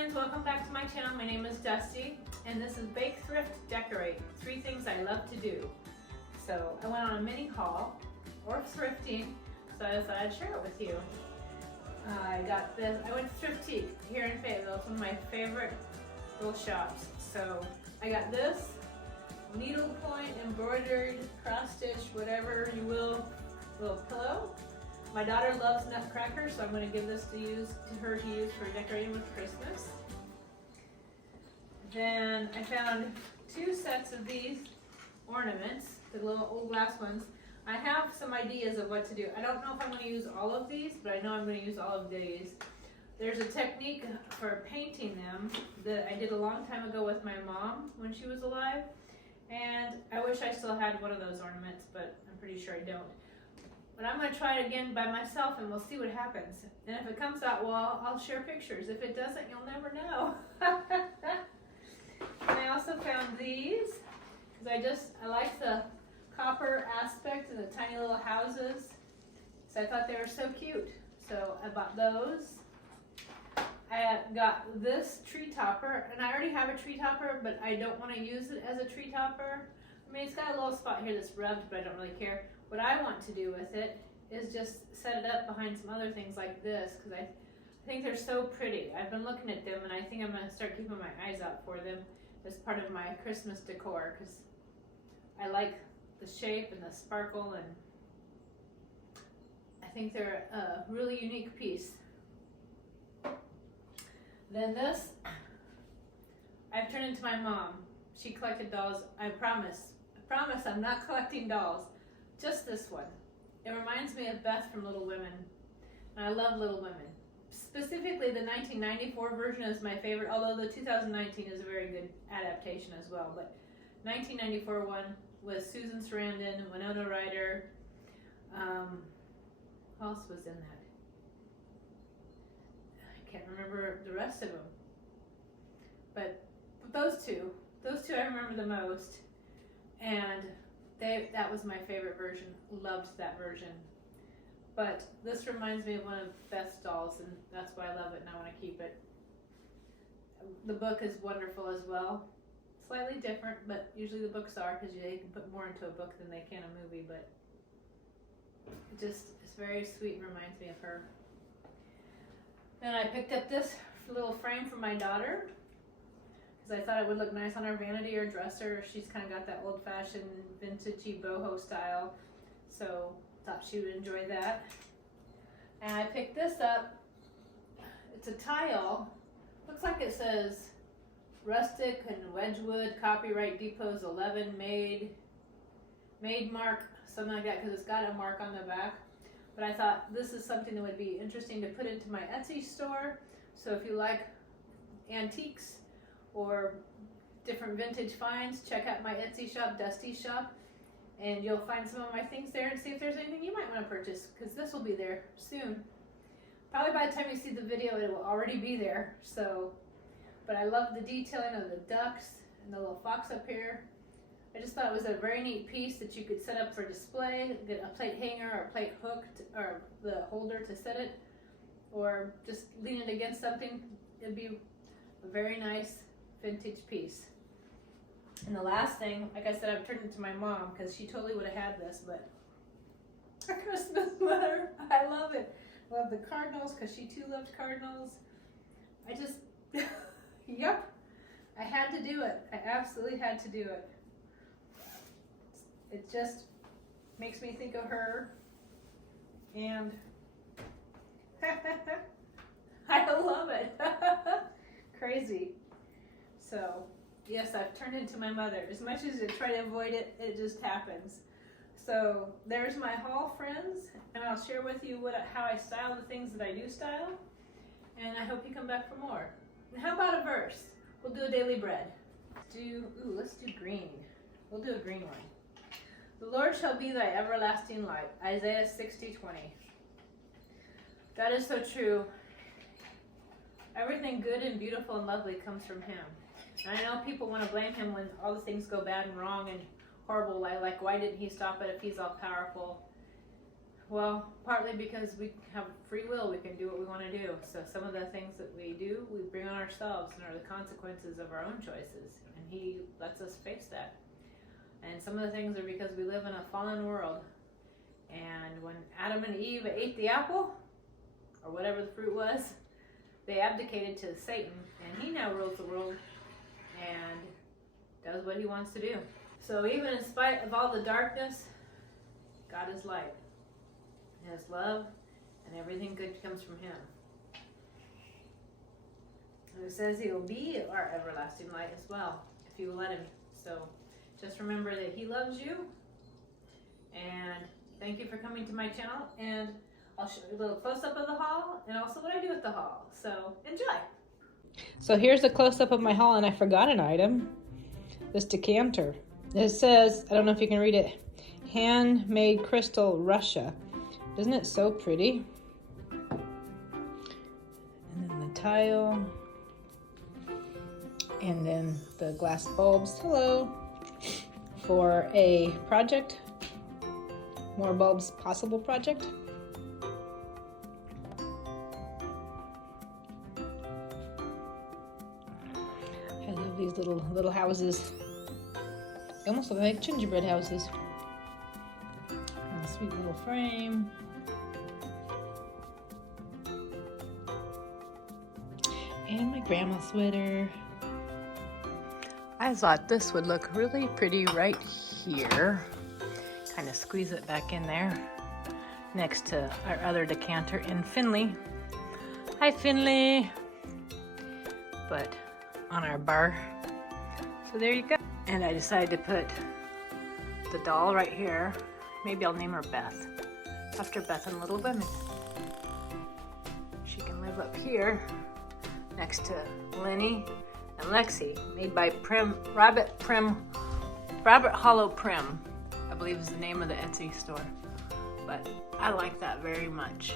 friends, welcome back to my channel. My name is Dusty and this is Bake, Thrift, Decorate. 3 things I love to do. So I went on a mini haul or thrifting, so I thought I'd share it with you. I got this, I went to Thrift Tique here in Fayetteville. It's one of my favorite little shops. So I got this needlepoint embroidered cross stitch, whatever you will, little pillow. My daughter loves nutcrackers, so I'm going to give this to her to use for decorating with Christmas. Then I found 2 sets of these ornaments, the little old glass ones. I have some ideas of what to do. I don't know if I'm going to use all of these, but I know I'm going to use all of these. There's a technique for painting them that I did a long time ago with my mom when she was alive. And I wish I still had one of those ornaments, but I'm pretty sure I don't. But I'm going to try it again by myself and we'll see what happens. And if it comes out well, I'll share pictures. If it doesn't, you'll never know. And I also found these because I like the copper aspect of the tiny little houses. So I thought they were so cute. So I bought those. I got this tree topper, and I already have a tree topper, but I don't want to use it as a tree topper. I mean, it's got a little spot here that's rubbed, but I don't really care. What I want to do with it is just set it up behind some other things like this, because I think they're so pretty. I've been looking at them, and I think I'm going to start keeping my eyes out for them as part of my Christmas decor, because I like the shape and the sparkle, and I think they're a really unique piece. Then this, I've turned into my mom. She collected dolls. I promise I'm not collecting dolls. Just this one. It reminds me of Beth from Little Women. And I love Little Women. Specifically, the 1994 version is my favorite, although the 2019 is a very good adaptation as well. But 1994 one was Susan Sarandon, Winona Ryder. Who else was in that? I can't remember the rest of them. But those two I remember the most. And that was my favorite version. Loved that version. But this reminds me of one of Beth's dolls, and that's why I love it and I want to keep it. The book is wonderful as well. Slightly different, but usually the books are, because they can put more into a book than they can a movie, but it's very sweet and reminds me of her. Then I picked up this little frame for my daughter, I thought it would look nice on her vanity or dresser. She's kind of got that old-fashioned vintagey boho style, so thought she would enjoy that. And I picked this up. It's a tile. Looks like it says rustic and Wedgwood, copyright Depots 11, made mark, something like that, because it's got a mark on the back. But I thought this is something that would be interesting to put into my Etsy store. So if you like antiques or different vintage finds, check out my Etsy shop, Dusty's shop, and you'll find some of my things there and see if there's anything you might want to purchase, because this will be there soon. Probably by the time you see the video, it will already be there. So, but I love the detailing of the ducks and the little fox up here. I just thought it was a very neat piece that you could set up for display, get a plate hanger or a plate hook or the holder to set it, or just lean it against something. It'd be a very nice vintage piece. And the last thing, like I said, I've turned into my mom because she totally would have had this, but her Christmas sweater, I love it. I love the cardinals because she too loved cardinals. I just, yep, I had to do it. I absolutely had to do it. It just makes me think of her, and I love it. Crazy. So, yes, I've turned into my mother. As much as I try to avoid it, it just happens. So, there's my haul, friends, and I'll share with you how I style the things that I do style, and I hope you come back for more. And how about a verse? We'll do a daily bread. Let's do green. We'll do a green one. The Lord shall be thy everlasting light. Isaiah 60:20. That is so true. Everything good and beautiful and lovely comes from Him. And I know people want to blame Him when all the things go bad and wrong and horrible. Like, why didn't He stop it if He's all powerful? Well, partly because we have free will. We can do what we want to do. So some of the things that we do, we bring on ourselves and are the consequences of our own choices. And he lets us face that. And some of the things are because we live in a fallen world. And when Adam and Eve ate the apple, or whatever the fruit was, they abdicated to Satan. And he now rules the world and does what he wants to do. So even in spite of all the darkness, God is light. He has love, and everything good comes from him. And it says he will be our everlasting light as well, if you will let him. So just remember that he loves you. And thank you for coming to my channel. And I'll show you a little close-up of the haul and also what I do with the haul. So enjoy. So here's a close-up of my haul, and I forgot an item. This decanter. It says, I don't know if you can read it, handmade crystal Russia. Isn't it so pretty? And then the tile. And then the glass bulbs. Hello. For a project. More bulbs possible project. I love these little houses. They almost look like gingerbread houses. And a sweet little frame. And my grandma sweater. I thought this would look really pretty right here. Kind of squeeze it back in there next to our other decanter in Finley. Hi, Finley. But on our bar. So there you go. And I decided to put the doll right here. Maybe I'll name her Beth, after Beth and Little Women. She can live up here next to Lenny and Lexi, made by Rabbit Hollow Prim, I believe is the name of the Etsy store. But I like that very much.